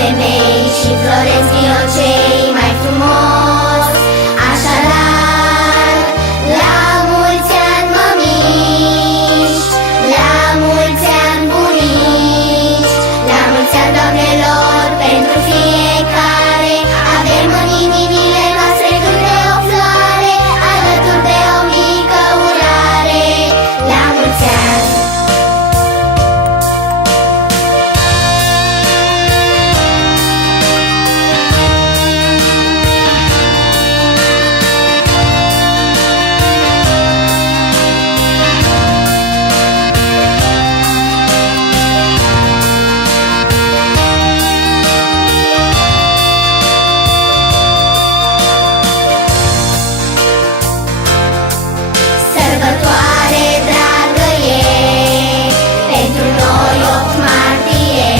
femei și floreți ghiocei mai frumos. Așadar, la mulți ani mămici, la mulți ani bunici, la mulți ani doamnelor, pentru fiecare avem în inimile noastre câte o floare, alături de o mică urare. La mulți ani! Sărbătoare dragă e, pentru noi 8 martie.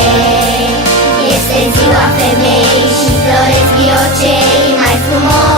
Este ziua femei și floreți ghiocei mai frumos.